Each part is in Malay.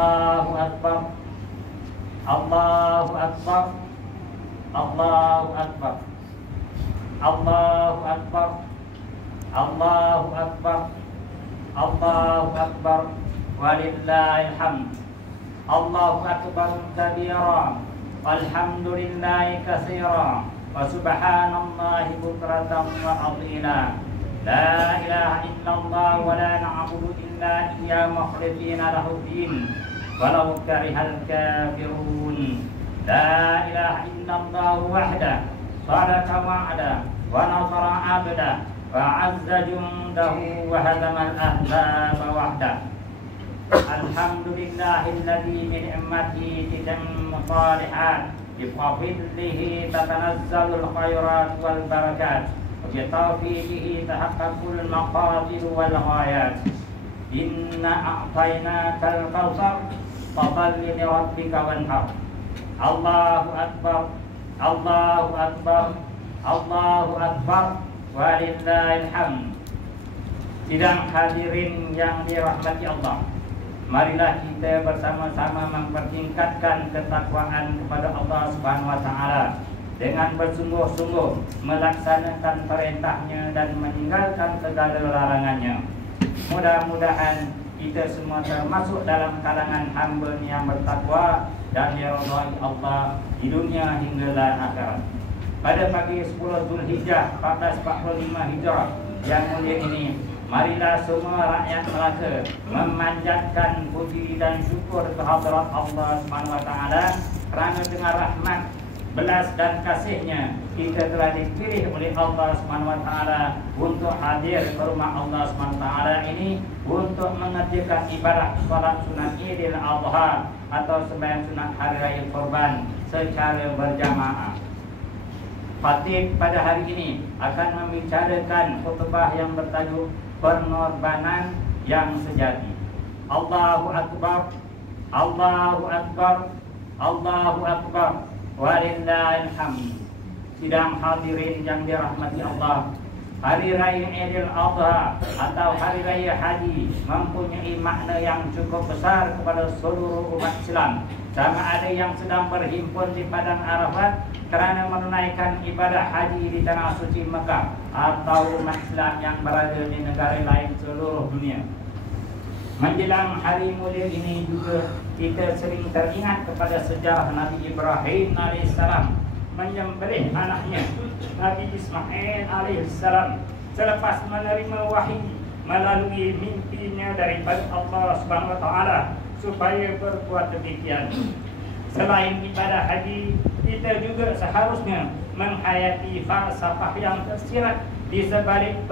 Allahu Akbar, Allahu Akbar, Allahu Akbar, Allahu Akbar, Allahu Akbar, Allahu Akbar, walillahil hamd. Allahu Akbar kabira, walhamdulillahi katsira, wa subhanallahi bukratan wa asila. La ilaha illallah wa la na'budu illa iyyahu mukhlishina lahu din walau karihal kafirun. La ilaha illallah wahdahu sadaqa wa'ada wa nasara 'abda wa 'azza jundahu wa hazama al-ahzaba wahdahu. Alhamdulillahilladzi bi ni'matihi tatimmu shalihat bi fadlihi tatanazzalul khairat wal barakat. Bitaufiqihi tahaqqaqul maqasid wal ghayat. Inna a'tainakal kautsar fasalli li rabbika wanhar. Allahu Akbar, Allahu Akbar, Allahu Akbar, walillahil hamd. Sidang hadirin yang dirahmati Allah, marilah kita bersama-sama mempertingkatkan ketakwaan kepada Allah Subhanahu wa taala dengan bersungguh-sungguh melaksanakan perintahnya dan meninggalkan segala larangannya. Mudah-mudahan kita semua termasuk dalam kalangan hamba yang bertakwa dan diridhai Allah di dunia hingga akhirat. Pada pagi 10 Zulhijjah 1445 Hijrah yang mulia ini, marilah semua rakyat Melaka memanjatkan puji dan syukur kehadirat Allah Subhanahu wa taala kerana dengan rahmat, belas dan kasihnya kita telah dipilih oleh Allah Subhanahu wa taala untuk hadir ke rumah Allah Subhanahu wa taala ini untuk mengerjakan ibadah salat sunat Idul Adha atau sembahyang sunat hari raya Kurban secara berjamaah. Khatib pada hari ini akan membicarakan khutbah yang bertajuk pengorbanan yang sejati. Allahu Akbar, Allahu Akbar, Allahu Akbar, walillahil hamd. Sidang hadirin yang dirahmati Allah, hari raya Idul Adha atau hari raya haji mempunyai makna yang cukup besar kepada seluruh umat Islam. Sama ada yang sedang berhimpun di padang Arafat kerana menunaikan ibadah haji di tanah suci Mekah, atau umat Islam yang berada di negara lain seluruh dunia. Menjelang hari mulia ini juga kita sering teringat kepada sejarah Nabi Ibrahim alaihissalam menyembelih anaknya Nabi Ismail alaihissalam selepas menerima wahyu melalui mimpinya daripada Allah Subhanahu wa taala supaya berbuat demikian. Selain ibadah haji, kita juga seharusnya menghayati falsafah yang tersirat di sebalik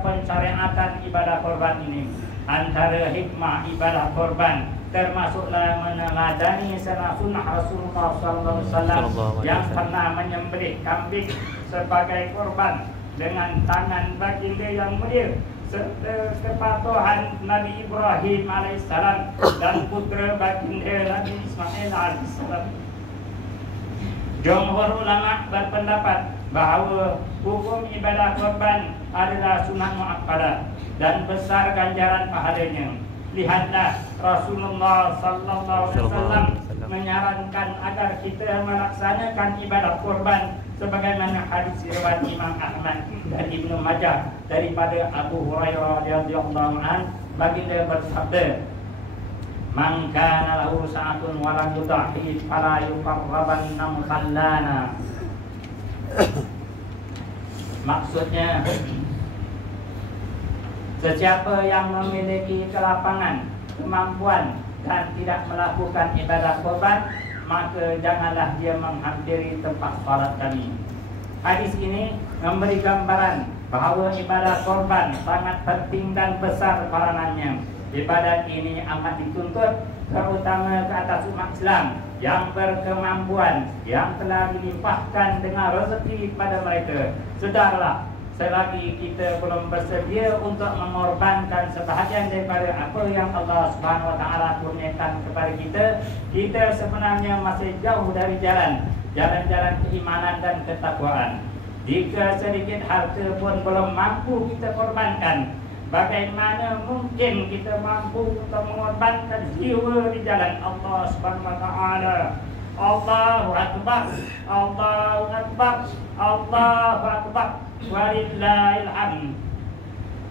pensyariatan ibadah korban ini. Antara hikmah ibadah korban termasuklah meneladani sunnah Rasulullah SAW yang pernah menyembelih kambing sebagai korban dengan tangan baginda yang mulia, serta kepatuhan Nabi Ibrahim alaihissalam dan putra baginda Nabi Ismail alaihissalam. Jumhur ulama berpendapat bahawa hukum ibadah korban adalah sunat muakkadah dan besar ganjaran pahalanya. Lihatlah Rasulullah sallallahu alaihi wasallam menyarankan agar kita melaksanakan ibadah korban sebagaimana hadis riwayat Imam Ahmad dan Ibnu Majah daripada Abu Hurairah radhiyallahu anhu, baginda bersabda, "Man kana lahu sa'atun wa lam yudhi fala yuqarrabanna musallana." Maksudnya, sesiapa yang memiliki kelapangan, kemampuan dan tidak melakukan ibadah korban, maka janganlah dia menghampiri tempat salat kami. Hadis ini memberi gambaran bahawa ibadah korban sangat penting dan besar peranannya. Ibadat ini amat dituntut terutama ke atas umat Islam yang berkemampuan, yang telah dilimpahkan dengan rezeki pada mereka. Sedarlah, selagi kita belum bersedia untuk mengorbankan sebahagian daripada apa yang Allah Subhanahu wa taala kurniakan kepada kita, kita sebenarnya masih jauh dari jalan-jalan keimanan dan ketakwaan. Jika sedikit harta pun belum mampu kita korbankan, Bagaimana mungkin kita mampu untuk mengorbankan jiwa di jalan Allah Subhanahu wa taala? Allahu akbar, Allahu akbar, Allahu akbar. Walillahil hamd.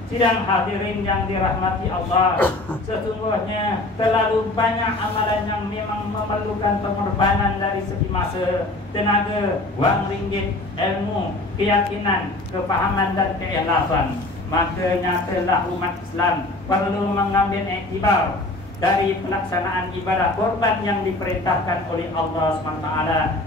Sidang hadirin yang dirahmati Allah, sesungguhnya terlalu banyak amalan yang memang memerlukan pengorbanan dari segi masa, tenaga, wang ringgit, ilmu, keyakinan, kefahaman dan keikhlasan. Makanya telah umat Islam perlu mengambil iktibar dari pelaksanaan ibadah korban yang diperintahkan oleh Allah SWT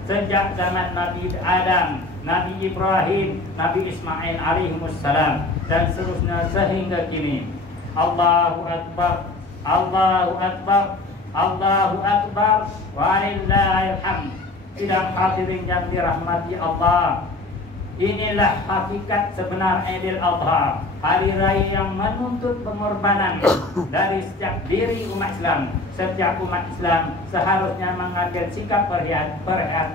sejak zaman Nabi Adam, Nabi Ibrahim, Nabi Ismail alaihimussalam dan seterusnya sehingga kini. Allahu akbar, Allahu akbar, Allahu akbar, walillahil hamd. Sidang hadirin yang dirahmati Allah, inilah hakikat sebenar Idul Adha, hari raya yang menuntut pengorbanan dari setiap diri umat Islam. Setiap umat Islam seharusnya mengambil sikap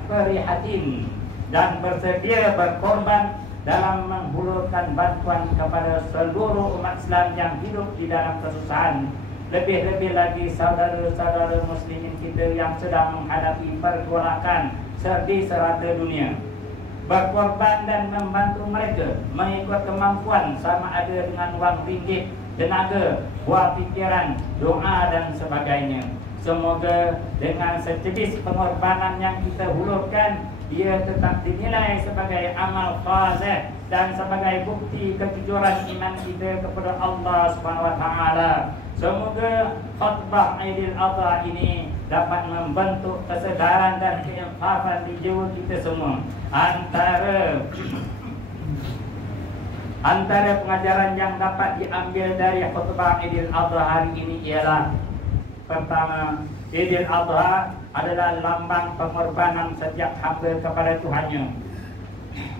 prihatin dan bersedia berkorban dalam menghulurkan bantuan kepada seluruh umat Islam yang hidup di dalam kesusahan. Lebih-lebih lagi saudara-saudara muslimin kita yang sedang menghadapi pergolakan di serata dunia. Berkorban dan membantu mereka mengikut kemampuan, sama ada dengan wang ringgit, tenaga, buah pikiran, doa dan sebagainya. Semoga dengan sejenis pengorbanan yang kita hulurkan, ia tetap dinilai sebagai amal fazih dan sebagai bukti kejujuran iman kita kepada Allah Subhanahu wa taala. Semoga khutbah Idul Adha ini dapat membentuk kesedaran dan keinsafan di jiwa kita semua. Antara pengajaran yang dapat diambil dari khutbah Idul Adha hari ini ialah: pertama, Idul Adha adalah lambang pengorbanan setiap hamba kepada Tuhannya.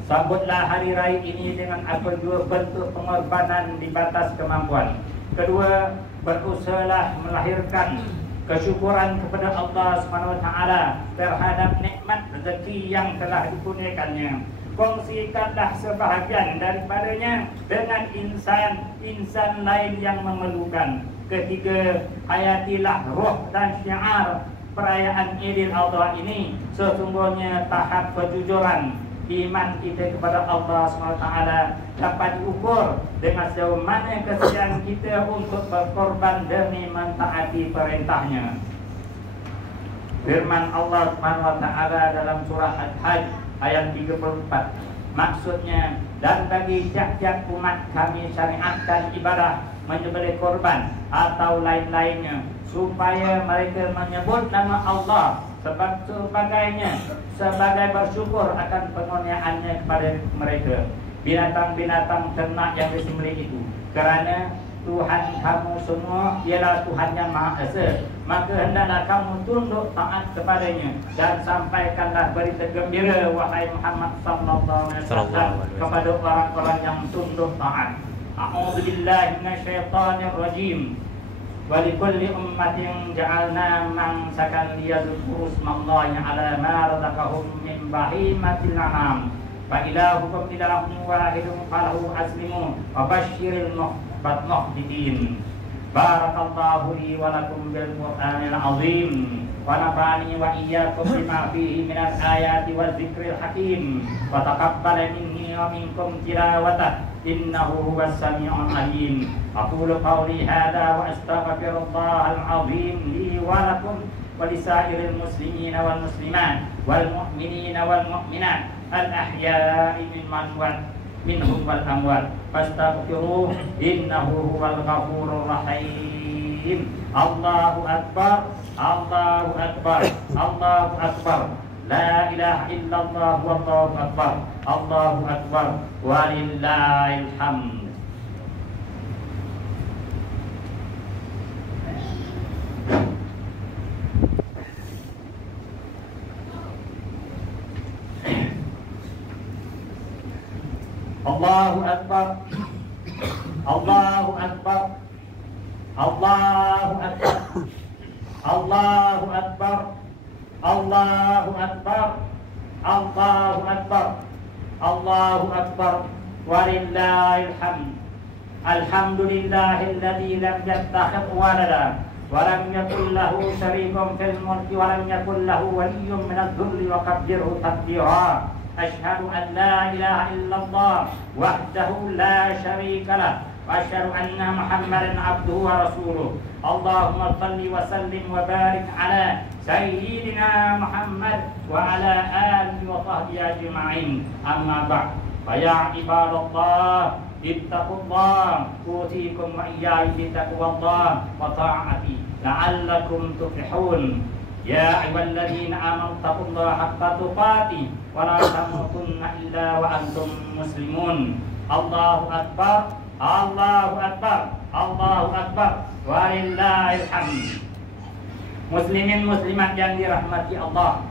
Sambutlah hari raya ini dengan apa jua bentuk pengorbanan di batas kemampuan. Kedua, berusahalah melahirkan kesyukuran kepada Allah Subhanahu wa taala terhadap nikmat rezeki yang telah dikurniakannya. Kongsikanlah sebahagian daripadanya dengan insan lain yang memerlukan. Ketiga, hayatilah roh dan syiar perayaan Idul Adha ini. Sesungguhnya tahap kejujuran iman kita kepada Allah SWT dapat diukur dengan sejauh mana kesediaan kita untuk berkorban demi mentaati perintahnya. Firman Allah SWT dalam surah Al-Hajj ayat 34, maksudnya, dan bagi tiap-tiap umat kami syariatkan ibadah menyembelih korban atau lain-lainnya, supaya mereka menyebut nama Allah sebagai bersyukur akan pengurniaannya kepada mereka. Binatang-binatang ternak yang disembelih itu, kerana Tuhan kamu semua ialah Tuhan yang Maha Esa, maka hendaklah kamu tunduk taat kepadanya dan sampaikanlah berita gembira wahai Muhammad sallallahu alaihi wasallam kepada orang-orang yang tunduk taat. A'udzubillahi minasyaitonir rajim. Wa likulli ummatin ja'alna mansakan liyadhkuru ismallahi 'ala ma razaqahum min bahimatil an'am. Fa ilahukum ilahun wahidun falahu aslimu wa basyiril mukhbitin. Barakallahu li wa lakum bil Qur'anil azim wa nafa'ani wa iyyakum bima fihi minal ayati waz zikril hakim wa taqabbal minni wa minkum tilawatah innahu huwas sami'ul alim. Aqulu qawli hadha wa astaghfirullahal azim li wa lakum wa lisairil muslimina wal muslimat wal mu'minina wal mu'minat al ahya'i minhum wal amwat fastaghfiruh innahu huwal ghafurur rahim. Allahu akbar, Allahu akbar, Allahu akbar. La ilaha illallah wallahu akbar, Allahu akbar, walillahil hamd. Allahu akbar, Allahu akbar, Allahu akbar, Allahu akbar, Allahu akbar, Allahu akbar, Allahu akbar, walillahil hamd. Alhamdulillahilladzi lam yattakhidh walada wa lam yakul lahu syarikun fil mulki wa lam yakul lahu waliyyun minadh-dhulli wa kabbirhu takbira. Asyhadu an la ilaha illallah wahdahu la syarika lah wa asyhadu anna Muhammadan abduhu wa rasuluh. Allahumma shalli wa sallim wa barik ala sayyidina Muhammad wa ala alihi wa sahbihi ajma'in. Amma ba'd. Fa ya ibadallah ittaqullah usikum wa iyaya bittaqwallah wa ta'ati la'allakum tuflihun. Ya ayyuhalladzina amanu taqullaha haqqa tuqatih wa la tamutunna illa wa antum muslimun. Allahu akbar, Allahu akbar, Allahu akbar, walillahil hamd. Muslimin muslimat yang dirahmati Allah,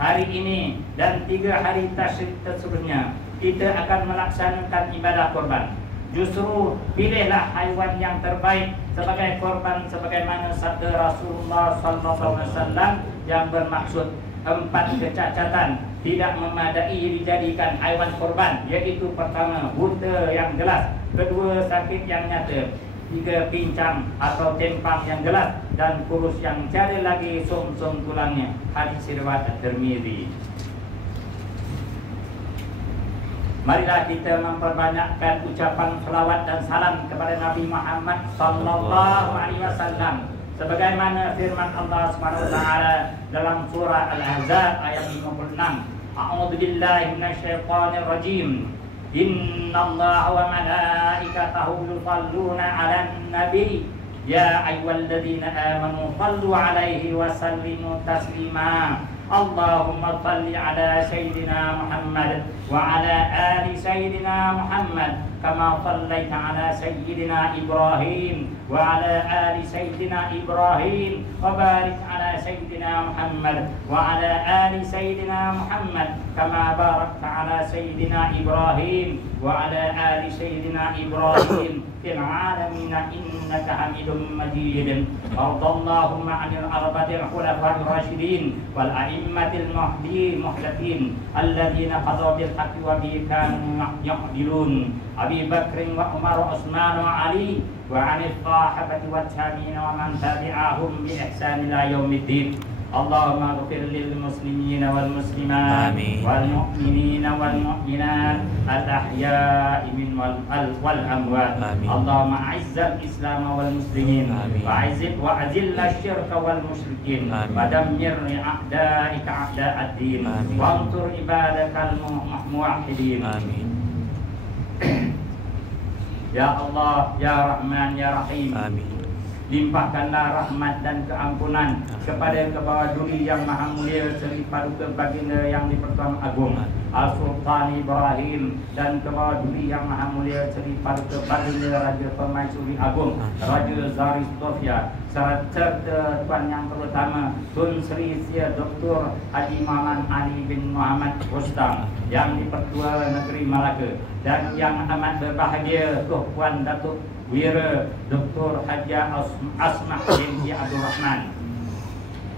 hari ini dan 3 hari tasyrik seterusnya kita akan melaksanakan ibadah korban. Justru pilihlah haiwan yang terbaik sebagai korban, sebagaimana sabda Rasulullah SAW yang bermaksud 4 kecacatan tidak memadai dijadikan haiwan korban, yaitu pertama buta yang jelas, kedua sakit yang nyata, 3 pincang atau tempang yang jelas, dan kurus yang tiada lagi som-som tulangnya. Hadis riwayat At-Tirmidzi. Marilah kita memperbanyakkan ucapan selawat dan salam kepada Nabi Muhammad sallallahu alaihi wasallam, sebagaimana firman Allah Subhanahu wa taala dalam surah Al-Ahzab ayat 56. A'udzu billahi minasyaitonir rajim. Innallaha wa malaikatahu yusholluna 'alan nabi ya ayyuhalladzina amanu shallu 'alaihi wa sallimu taslima. Allahumma shalli ala sayyidina Muhammad wa ala ali sayyidina Muhammad kama shallaita ala sayyidina Ibrahim wa ala ali sayyidina Ibrahim wa barik ala sayyidina Muhammad wa ala ali sayyidina Muhammad kama barakta ala sayyidina Ibrahim wa ala ali sayyidina Ibrahim fil alamin innaka Hamidum Majid. Allahumma 'anil arba'il khulafa'ir rasyidin wal a'immatil muhdithin alladziina qadaw bil haqqi wa bihi kanu ya'dilun. Abi Bakr wa Umar wa Utsman wa Ali wa 'anil sahabati wat tabi'in wa man tabi'ahum bi ihsan ila yaumiddin. Allahumma ighfir lil muslimina wal muslimat wal mu'minina wal mu'minat al ahya'i minhum wal amwat. Allahumma a'izzal islam wal muslimin wa azil asyirka wal musyrikin wa dammir a'da'ika a'da'ad-din wa ansur ibadakal muwahhidin. Amin. Ya Allah, Ya Rahman, Ya Rahim. Amin. Limpahkanlah rahmat dan keampunan kepada Kepala Duli yang Maha Mulia Seri Paduka Baginda yang di-Pertuan Agung Al-Sultan Ibrahim, dan Kepala Duli yang Maha Mulia Seri Paduka Baginda Raja Permaisuri Agung Raja Zari Sofia, serta Tuan yang terutama Tun Sri Sia Dr. Haji Muhammad Ali bin Muhammad Rustam yang di-Pertua Negeri Malaka, dan yang amat berbahagia Tuan Datuk Wira Dr. Haji Asmah binti Abdul Rahman.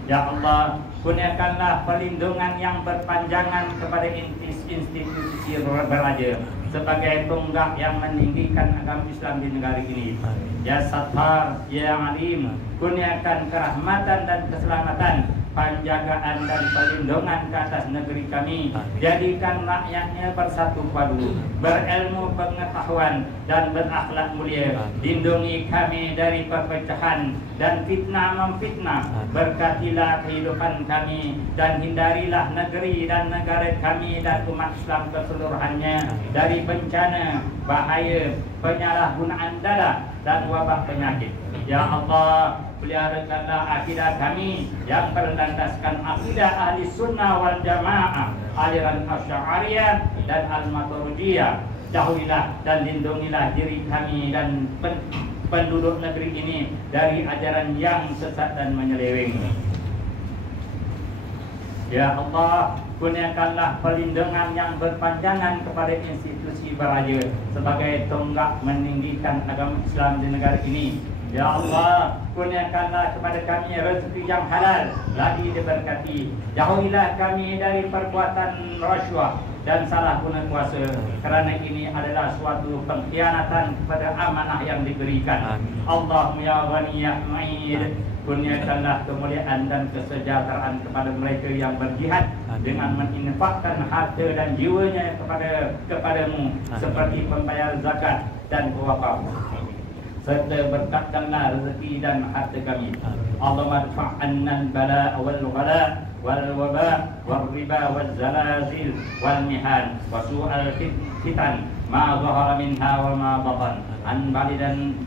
Ya Allah, kurniakanlah perlindungan yang berpanjangan kepada institusi beraja sebagai tonggak yang meninggikan agama Islam di negara ini. Ya Sattar, Ya Alim, kurniakan kerahmatan dan keselamatan, penjagaan dan perlindungan ke atas negeri kami. Jadikan rakyatnya bersatu padu, berilmu pengetahuan dan berakhlak mulia. Lindungi kami dari perpecahan dan fitnah memfitnah. Berkatilah kehidupan kami dan hindarilah negeri dan negara kami dan umat Islam keseluruhannya dari bencana, bahaya, penyalahgunaan dada dan wabah penyakit. Ya Allah, peliharakanlah akidah kami yang berlandaskan akidah ahli sunnah wal jamaah, aliran Asy'ariyah dan Al-Maturidiyah. Jauhilah dan lindungilah diri kami dan penduduk negeri ini dari ajaran yang sesat dan menyeleweng. Ya Allah, kurniakanlah perlindungan yang berpanjangan kepada institusi beraja sebagai tonggak meninggikan agama Islam di negara ini. Ya Allah, kurniakanlah kepada kami rezeki yang halal lagi diberkati. Jauhilah kami dari perbuatan rasuah dan salah guna kuasa, kerana ini adalah suatu pengkhianatan kepada amanah yang diberikan. Allahumma ya Ghani ya Mu'id, kurniakanlah kemuliaan dan kesejahteraan kepada mereka yang berjihad dengan menginfakkan harta dan jiwanya kepadamu seperti pembayar zakat dan pewakaf, serta berkatkanlah rezeki dan harta kami. Allahumma adfa'anna al-bala'a wal-ghala wal-waba wal-riba wal-zalazil wal-mihan wa su'al fitan ma zahara minha wa ma batan an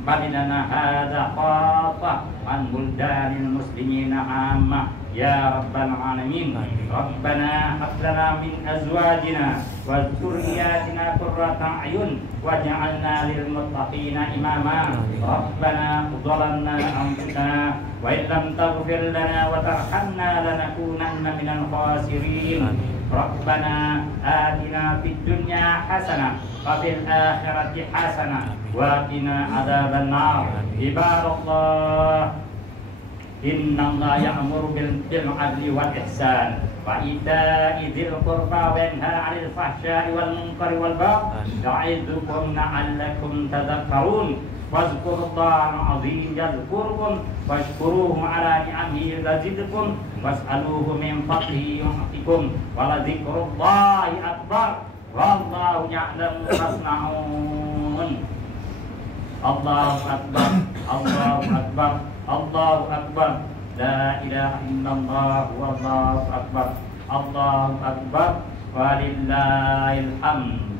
balinana hadha khassa an buldanil muslimina amma ya rabbal alamin. Rabbana hab lana min azwajina wa dhurriyyatina qurrata a'yun waj'alna lil muttaqina imama. Rabbana dhalamna anfusana wa in lam taghfir lana wa tarhamna lanakunanna minal khasirin. Rabbana atina fid dunya hasanah wa fil akhirati hasanah wa qina adzaban nar. Ibadallah, inna Allah ya'muru bil adli wal ihsan wa ita'i dzil qurba wa yanha 'anil fahsya'i wal munkari wal baghi ya'idukum la'allakum tadhakkarun. Wazkurullaha al-'azim yadhkurkum washkuruhu 'ala ni'amihi yazidkum was'aluhu min fadlihi yu'tikum wa la dzikrullahi akbar wallahu ya'lamu ma tasna'un. Allahu akbar, Allahu akbar, Allahu akbar, la ilaha illallah wallahu akbar, Allahu akbar walillahil hamd.